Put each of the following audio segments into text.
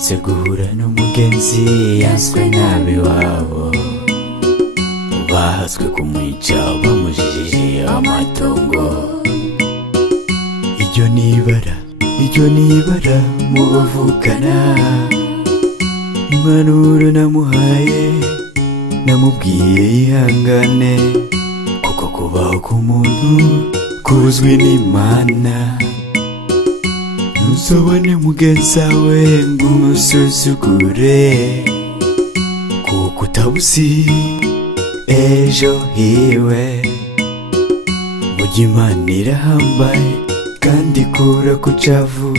Herutse guhura n'umugenzi yanswe nabi wabo, bahatswe kumwica bamujijije amatongo. Iryo nibara mu bavukana, impanuro namuhaye namubwiye yihangane, kuko kubaho k'umuntu kuzwi n'Imana. Ntuzobone mugenzi wawe ngo umusuzugure, kuko utabuzi ejo hiwe. Burya Imana irahambaye kandi ikura ku cavu,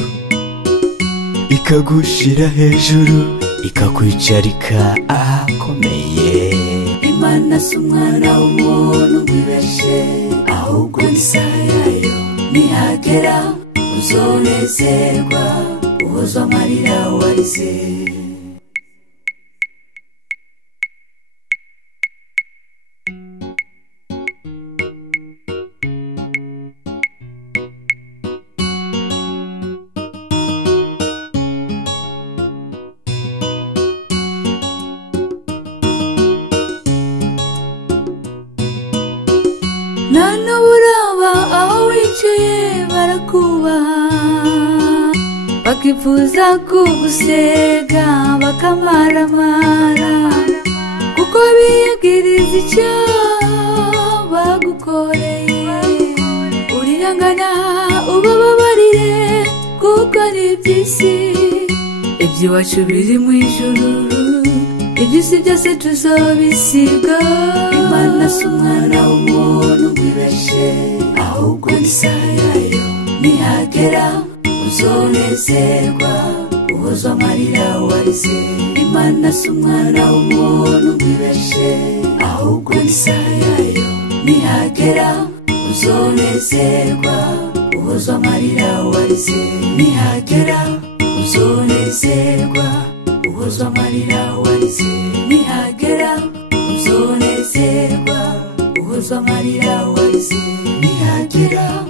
ikagushira hejuru ikakwicarika ahakomeye. Imana si umwana w'umuntu wibeshe, ahubwo ni isaha yayo nihagera uzonezerwa, uhozwa amarira warize. Nana uraba aho wicaye barakubaha, bakifuza kugusega bakamaramara, kuko biyagiriza icyaha bagukoreye. Urihangana ubababarire, kuko ari iby'isi, iby'iwacu biri mu ijuru, iby'isi byose tuzobisiga. Imana si umwana w'umuntu wibeshe, ahubwo ni isaha yayo nihagera uzonezerwa, uhozwa amarira warize. Imana si umwana w'umuntu wibeshe, ahubwo ni isaha yayo nihagera uzonezerwa, uhozwa amarira warize. Nihagera uzonezerwa, uhozwa amarira warize. Nihagera uzonezerwa, uhozwa amarira warize. Nihagera